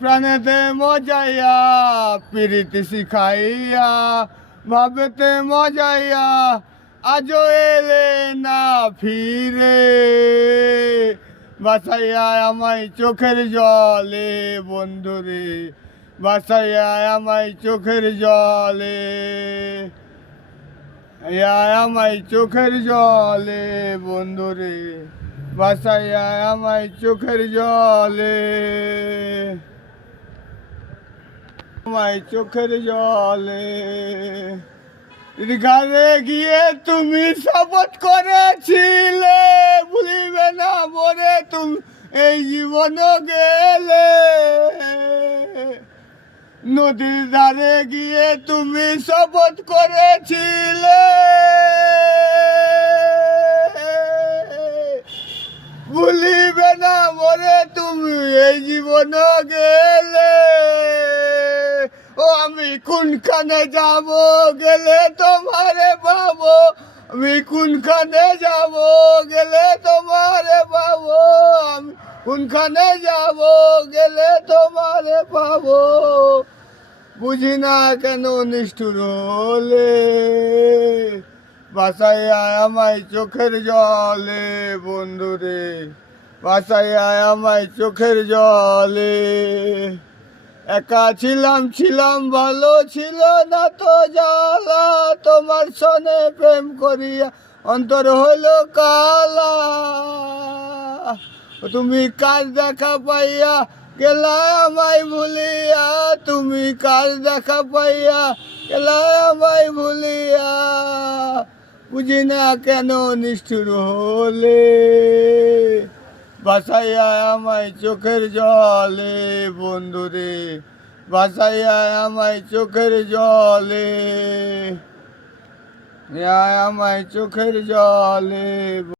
প্রাণেতে মজাইয়া প্রীতি শিখাইয়া ভাবেতে মজাইয়া আজও এলে না ফিরে বাসাইয়া আমায় চোখের জলে বন্ধুরে বাসাইয়া আমায় চোখের জলে আমায় চোখের জলে বন্ধুরে বাসাইয়া আমায় চোখের জলে আমায় চোখের জলে ঘরে গিয়ে তুমি শপথ করেছিলে ভুলিবে না মরে তুমি এই জীবন গেলে নদীর ধারে গিয়ে তুমি শপথ করেছিলে ভুলিবে না মরে তুমি এই জীবন গেলে ও আমি কোনখানে যাব গেলে তোমারে পাবো আমি কোনখানে যাব গেলে তোমারে পাবো আমি কোনখানে যাব গেলে তোমারে পাবো বুঝি না কেন নিষ্ঠুর হলে বাসাইয়া আমায় চোখের জলে বন্ধুরে বাসাইয়া আমায় চোখের জলে একা ছিলাম ভালো ছিল না তো জ্বালা তোমার সনে প্রেম করিয়া অন্তর হইল কালা তুমি কার দেখা পাইয়া গেলা আমায় ভুলিয়া তুমি কার দেখা পাইয়া গেলা আমায় ভুলিয়া বুঝি না কেন নিষ্ঠুর হলে বাসাইয়া আমায় চোখের জলে বন্ধুরে বাসাইয়া আমায় চোখের জলে আমায় চোখের জলে।